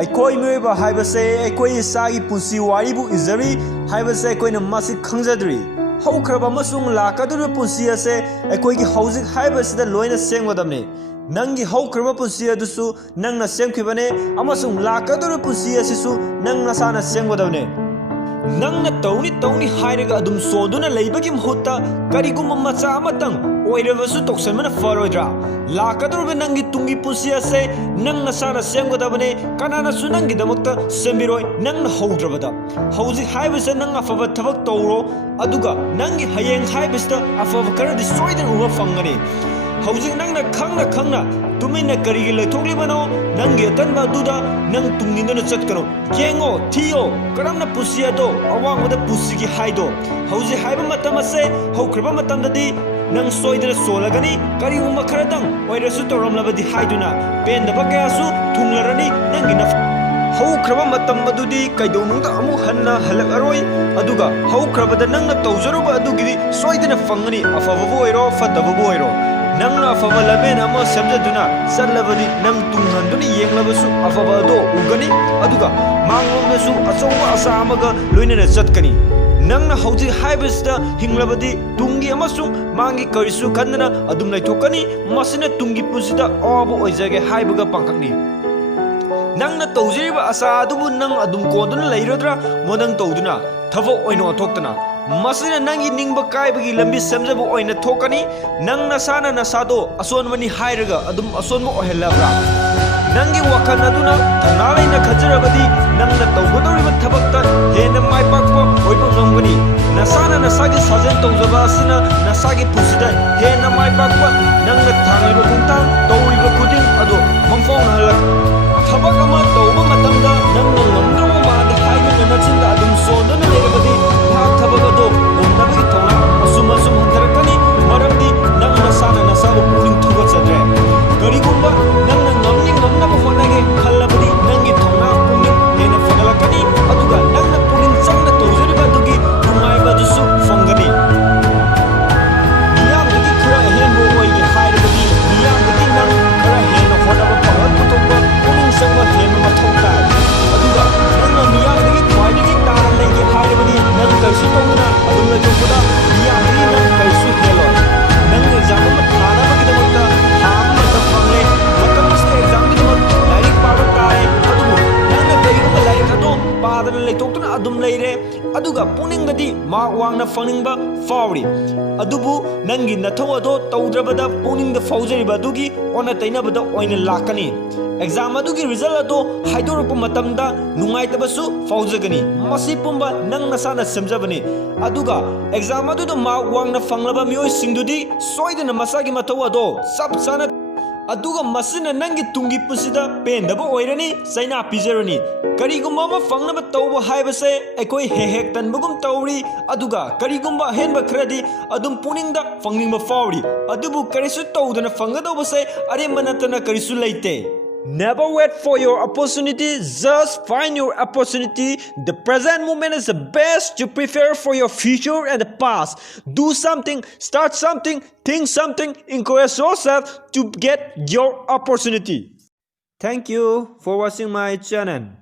ꯑꯩꯈꯣꯏ ꯃꯤꯑꯣꯏꯕ ꯍꯥꯏꯕꯁꯦ ꯑꯩꯈꯣꯏ ꯏꯁꯥꯒꯤ ꯄꯨꯟꯁꯤ ꯋꯥꯔꯤꯕꯨ ꯏꯖꯔꯤ ꯍꯥꯏꯕꯁꯦ ꯑꯩꯈꯣꯏꯅ ꯃꯁꯤ ꯈꯪꯖꯗ꯭ꯔꯤ ꯍꯧꯈ꯭ꯔꯕ ꯑꯃꯁꯨꯡ ꯂꯥꯛꯀꯗꯧꯔꯤꯕ ꯄꯨꯟꯁꯤ ꯑꯁꯦ ꯑꯩꯈꯣꯏꯒꯤ ꯍꯧꯖꯤꯛ ꯍꯥꯏꯕꯁꯤꯗ ꯂꯣꯏꯅ ꯁꯦꯝꯒꯗꯕꯅꯤ ꯅꯪꯒꯤ ꯍꯧꯈ꯭ꯔꯕ ꯄꯨꯟꯁꯤ ꯑꯗꯨꯁꯨ ꯅꯪꯅ ꯁꯦꯝꯈꯤꯕꯅꯦ ꯑꯃꯁꯨꯡ ꯂꯥꯛꯀꯗꯧꯔꯤꯕ ꯄꯨꯟꯁꯤ ꯑꯁꯤꯁꯨ ꯅꯪ ꯅꯁꯥꯅ ꯁꯦꯝꯒꯗꯕꯅꯤ ꯅꯪꯅ ꯇꯧꯅꯤ ꯍꯥꯏꯔꯒ ꯑꯗꯨꯝ ꯁꯣꯟꯗꯨꯅ ꯂꯩꯕꯒꯤ ꯃꯍꯨꯠꯇ ꯀꯔꯤꯒꯨꯝꯕ ꯃꯆꯥ ꯑꯃꯇꯪ ꯑꯣꯏꯔꯕꯁꯨ ꯇꯧꯁꯟꯕꯅ ꯐꯔꯣꯏꯗ꯭ꯔꯥ ꯂꯥꯛꯀꯗꯧꯔꯤꯕ ꯅꯪꯒꯤ ꯇꯨꯡꯒꯤ ꯄꯨꯟꯁꯤ ꯑꯁꯦ ꯅꯪ ꯅꯁꯥꯅ ꯁꯦꯝꯒꯗꯕꯅꯤ ꯀꯅꯥꯅꯁꯨ ꯅꯪꯒꯤꯗꯃꯛꯇ ꯁꯦꯝꯕꯤꯔꯣꯏ ꯅꯪꯅ ꯍꯧꯗ꯭ꯔꯕꯗ ꯍꯧꯖꯤꯛ ꯍꯥꯏꯕꯁꯤꯗ ꯅꯪ ꯑꯐꯕ ꯊꯕꯛ ꯇꯧꯔꯣ ꯑꯗꯨꯒ ꯅꯪꯒꯤ ꯍꯌꯦꯡ ꯍꯥꯏꯕꯁꯤꯗ ꯑꯐꯕ ꯈꯔꯗꯤ ꯁꯣꯏꯗꯅ ꯎꯕ ꯐꯪꯒꯅꯤ ꯍꯧꯖꯤꯛ ꯅꯪꯅ ꯈꯪꯅ ꯇꯨꯃꯤꯟꯅ ꯀꯔꯤꯒꯤ ꯂꯩꯊꯣꯛꯂꯤꯕꯅꯣ ꯅꯪꯒꯤ ꯑꯇꯟꯕ ꯑꯗꯨꯗ ꯅꯪ ꯇꯨꯡꯏꯟꯗꯨꯅ ꯆꯠꯀꯅꯣ ꯌꯦꯡꯉꯣ ꯊꯤꯌꯣ ꯀꯔꯝꯅ ꯄꯨꯟꯁꯤ ꯑꯗꯣ ꯑꯋꯥꯡꯕꯗ ꯄꯨꯟꯁꯤꯒꯤ ꯍꯥꯏꯗꯣ ꯍꯧꯖꯤꯛ ꯍꯥꯏꯕ ꯃꯇꯝ ꯑꯁꯦ ꯍꯧꯈ꯭ꯔꯕ ꯃꯇꯝꯗꯗꯤ ꯅꯪ ꯁꯣꯏꯗꯅ ꯁꯣꯜꯂꯒꯅꯤ ꯀꯔꯤꯒꯨꯝꯕ ꯈꯔꯗꯪ ꯑꯣꯏꯔꯁꯨ ꯇꯧꯔꯝꯂꯕꯗꯤ ꯍꯥꯏꯗꯨꯅ ꯄꯦꯟꯗꯕ ꯀꯌꯥꯁꯨ ꯊꯨꯡꯂꯔꯅꯤ ꯅꯪꯒꯤ ꯍꯧꯈ꯭ꯔꯕ ꯃꯇꯝ ꯑꯗꯨꯗꯤ ꯀꯩꯗꯧꯅꯨꯡꯗ ꯑꯃꯨꯛ ꯍꯟꯅ ꯍꯜꯂꯛꯑꯔꯣꯏ ꯑꯗꯨꯒ ꯍꯧꯈ꯭ꯔꯕꯗ ꯅꯪꯅ ꯇꯧꯖꯔꯨꯕ ꯑꯗꯨꯒꯤꯗꯤ ꯁꯣꯏꯗꯅ ꯐꯪꯒꯅꯤ ꯑꯐꯕꯕꯨ ꯑꯣꯏꯔꯣ ꯐꯠꯇꯕꯕꯨ ꯑꯣꯏꯔో ꯅꯪꯅ ꯑꯐꯕ ꯂꯝꯕꯦꯟ ꯑꯃ ꯁꯦꯝꯖꯗꯨꯅ ꯆꯠꯂꯕꯗꯤ ꯅꯪ ꯇꯨꯡꯍꯟꯗꯨꯅ ꯌꯦꯡꯂꯕꯁꯨ ꯑꯐꯕ ꯑꯗꯣ ꯎꯒꯅꯤ ꯑꯗꯨꯒ ꯃꯥꯡꯂꯣꯝꯗꯁꯨ ꯑꯆꯧꯕ ꯑꯁꯥ ꯑꯃꯒ ꯂꯣꯏꯅꯅ ꯆꯠꯀꯅꯤ ꯅꯪꯅ ꯍꯧꯖꯤꯛ ꯍꯥꯏꯕꯁꯤꯗ ꯍꯤꯡꯂꯕꯗꯤ ꯇꯨꯡꯒꯤ ꯑꯃꯁꯨꯡ ꯃꯥꯡꯒꯤ ꯀꯔꯤꯁꯨ ꯈꯟꯗꯅ ꯑꯗꯨꯝ ꯂꯩꯊꯣꯛꯀꯅꯤ ꯃꯁꯤꯅ ꯇꯨꯡꯒꯤ ꯄꯨꯟꯁꯤꯗ ꯑꯋꯥꯕ ꯑꯣꯏꯖꯒꯦ ꯍꯥꯏꯕꯒ ꯄꯥꯡꯈꯛꯅꯤ ꯅꯪꯅ ꯇꯧꯖꯔꯤꯕ ꯑꯁꯥ ꯑꯗꯨꯕꯨ ꯅꯪ ꯑꯗꯨꯝ ꯀꯣꯟꯗꯨꯅ ꯂꯩꯔꯣꯏꯗ꯭ꯔꯥ ꯃꯣꯗꯪ ꯇꯧꯗꯨꯅ ꯊꯕꯛ ꯑꯣꯏꯅ ꯑꯣꯟꯊꯣꯛꯇꯅ ꯃꯁꯤꯅ ꯅꯪꯒꯤ ꯅꯤꯡꯕ ꯀꯥꯏꯕꯒꯤ ꯂꯝꯕꯤ ꯁꯦꯝꯖꯕ ꯑꯣꯏꯅ ꯊꯣꯛꯀꯅꯤ ꯅꯪ ꯅꯁꯥꯅ ꯅꯁꯥꯗꯣ ꯑꯁꯣꯟꯕꯅꯤ ꯍꯥꯏꯔꯒ ꯑꯗꯨꯝ ꯑꯁꯣꯟꯕ ꯑꯣꯏꯍꯜꯂꯕ꯭ꯔꯥ ꯅꯪꯒꯤ ꯋꯥꯈꯜ ꯑꯗꯨꯅ ꯊꯧꯅꯥ ꯂꯩꯅ ꯈꯟꯖꯔꯕꯗꯤ ꯅꯪꯅ ꯇꯧꯒꯗꯧꯔꯤꯕ ꯊꯕꯛꯇ ꯍꯦꯟꯅ ꯃꯥꯏ ꯄꯥꯛꯄ ꯑꯣꯏꯕ ꯉꯝꯒꯅꯤ ꯅꯁꯥꯅ ꯅꯁꯥꯒꯤ ꯁꯥꯖꯦꯜ ꯇꯧꯖꯕ ꯑꯁꯤꯅ ꯅꯁꯥꯒꯤ ꯄꯨꯟꯁꯤꯗ ꯍꯦꯟꯅ ꯃꯥꯏ ꯄꯥꯛꯄ ꯅꯪꯅ ꯊꯥꯡꯂꯤꯕ ꯈꯣꯡꯊꯥꯡ ꯇꯧꯔꯤꯕ ꯈꯨꯗꯤꯡ ꯑꯗꯣ ꯃꯪꯐꯥꯎꯅꯍꯜꯂꯛ ꯊꯕꯛ ꯑꯃ ꯇꯧꯕ ꯃꯇꯝꯗ ꯅꯪꯅ ꯉꯝꯗ꯭ꯔꯕ ꯃꯥꯜꯂꯦ ꯍꯥꯏꯗꯨꯅ ꯅꯆꯤꯟꯗ ꯑꯗꯨꯝ ꯁꯣꯟꯗꯨꯅ ꯂꯩꯔꯕꯗꯤ ꯊꯕꯛ ꯑꯗꯣ ꯉꯝꯅꯕꯒꯤ ꯊꯧꯅꯥ ꯑꯁꯨꯝ ꯍꯟꯊꯔꯛꯀꯅꯤ ꯃꯔꯝꯗꯤ ꯅꯪ ꯅꯁꯥꯅ ꯅꯁꯥꯕꯨ ꯄꯨꯛꯅꯤꯡ ꯊꯧꯒꯠꯆꯗ꯭ꯔꯦ ꯀꯔꯤꯒꯨꯝꯕ ꯅꯪꯅ ꯉꯝꯅꯕ ꯍꯣꯠꯅꯒꯦ ꯈꯜꯂꯕꯗꯤ ꯅꯪꯒꯤ ꯊꯧꯅꯥ ꯄꯨꯛꯅꯤꯡ ꯍꯦꯟꯅ ꯐꯒꯠꯂꯛꯀꯅꯤ ꯑꯗꯨꯒ ꯅꯪꯅ ꯄꯨꯛꯅꯤꯡ ꯆꯪꯅ ꯇꯧꯖꯔꯤꯕ ꯑꯗꯨꯒꯤ ꯅꯨꯡꯉꯥꯏꯕ ꯑꯗꯨꯁꯨ ꯐꯪꯒꯅꯤ ꯃꯤꯌꯥꯝꯗꯒꯤ ꯈꯔ ꯑꯍꯦꯟꯕ ꯑꯣꯏꯒꯦ ꯍꯥꯏꯔꯕꯗꯤ ꯃꯤꯌꯥꯝꯗꯒꯤ ꯅꯪ ꯈꯔ ꯍꯦꯟꯅ ꯍꯣꯠꯅꯕ ꯄꯥꯡꯒꯜ ꯄꯨꯊꯣꯛꯄ ꯄꯨꯛꯅꯤꯡ ꯆꯪꯕ ꯍꯦꯟꯕ ꯃꯊꯧ ꯇꯥꯏ ꯑꯗꯨꯒ ꯅꯪꯅ ꯃꯤꯌꯥꯝꯗꯒꯤ ꯈ꯭ꯋꯥꯏꯗꯒꯤ ꯇꯥꯅ ꯂꯩꯒꯦ ꯍꯥꯏꯔꯕꯗꯤ ꯅꯪ ꯀꯔꯤꯁꯨ ꯇꯧꯗꯨꯅ ꯑꯗꯨꯝ ꯂꯩꯊꯣꯛꯄꯗ ꯃꯤꯌꯥꯝꯗꯒꯤ ꯅꯪ ꯀꯔꯤꯁꯨ ꯍꯦꯜꯂꯣꯏ ꯅꯪ ꯑꯦꯛꯖꯥꯝ ꯑꯃ ꯊꯥꯅꯕꯒꯤꯗꯃꯛꯇ ꯊꯥ ꯑꯃ ꯃꯇꯝ ꯐꯪꯂꯦ ꯃꯇꯝ ꯑꯁꯤꯗ ꯑꯦꯛꯖꯥꯝꯒꯤꯗꯃꯛ ꯂꯥꯏꯔꯤꯛ ꯄꯥꯕ ꯇꯥꯔꯦ ꯑꯗꯨꯕꯨ ꯅꯪꯅ ꯀꯔꯤꯒꯨꯝꯕ ꯂꯥꯏꯔꯤꯛ ꯑꯗꯣ ꯄꯥꯗꯅ ꯂꯩꯊꯣꯛꯇꯨꯅ ꯑꯗꯨꯝ ꯂꯩꯔꯦ ꯑꯗꯨꯒ ꯄꯨꯛꯅꯤꯡꯗꯗꯤ ꯃꯥꯔꯛ ꯋꯥꯡꯅ ꯐꯪꯅꯤꯡꯕ ꯐꯥꯎꯔꯤ ꯑꯗꯨꯕꯨ ꯅꯪꯒꯤ ꯅꯊꯧ ꯑꯗꯣ ꯇꯧꯗ꯭ꯔꯕꯗ ꯄꯨꯛꯅꯤꯡꯗ ꯐꯥꯎꯖꯔꯤꯕ ꯑꯗꯨꯒꯤ ꯑꯣꯟꯅ ꯇꯩꯅꯕꯗ ꯑꯣꯏꯅ ꯂꯥꯛꯀꯅꯤ ꯑꯦꯛꯖꯥꯝ ꯑꯗꯨꯒꯤ ꯔꯤꯖꯜ ꯑꯗꯣ ꯍꯥꯏꯗꯣꯔꯛꯄ ꯃꯇꯝꯗ ꯅꯨꯡꯉꯥꯏꯇꯕꯁꯨ ꯐꯥꯎꯖꯒꯅꯤ ꯃꯁꯤ ꯄꯨꯝꯕ ꯅꯪ ꯅꯁꯥꯅ ꯁꯦꯝꯖꯕꯅꯤ ꯑꯗꯨꯒ ꯑꯦꯛꯖꯥꯝ ꯑꯗꯨꯗ ꯃꯥꯔꯛ ꯋꯥꯡꯅ ꯐꯪꯂꯕ ꯃꯤꯑꯣꯏꯁꯤꯡꯗꯨꯗꯤ ꯁꯣꯏꯗꯅ ꯃꯁꯥꯒꯤ ꯃꯊꯧ ꯑꯗꯣ ꯆꯞ ꯆꯥꯅ ꯑꯗꯨꯒ ꯃꯁꯤꯅ ꯅꯪꯒꯤ ꯇꯨꯡꯒꯤ ꯄꯨꯟꯁꯤꯗ ꯄꯦꯟꯗꯕ ꯑꯣꯏꯔꯅꯤ ꯆꯩꯅꯥ ꯄꯤꯖꯔꯅꯤ ꯀꯔꯤꯒꯨꯝꯕ ꯑꯃ ꯐꯪꯅꯕ ꯇꯧꯕ ꯍꯥꯏꯕꯁꯦ ꯑꯩꯈꯣꯏ ꯍꯦꯛ ꯇꯟꯕꯒꯨꯝ ꯇꯧꯔꯤ ꯑꯗꯨꯒ ꯀꯔꯤꯒꯨꯝꯕ ꯑꯍꯦꯟꯕ ꯈꯔꯗꯤ ꯑꯗꯨꯝ ꯄꯨꯛꯅꯤꯡꯗ ꯐꯪꯅꯤꯡꯕ ꯐꯥꯎꯔꯤ ꯑꯗꯨꯕꯨ ꯀꯔꯤꯁꯨ ꯇꯧꯗꯅ ꯐꯪꯒꯗꯧꯕꯁꯦ ꯑꯔꯦꯝꯕ ꯅꯠꯇꯅ ꯀꯔꯤꯁꯨ ꯂꯩꯇꯦ Never wait for your opportunity, just find your opportunity. The present moment is the best to prepare for your future and the past. Do something, start something, think something, encourage yourself to get your opportunity. Thank you for watching my channel.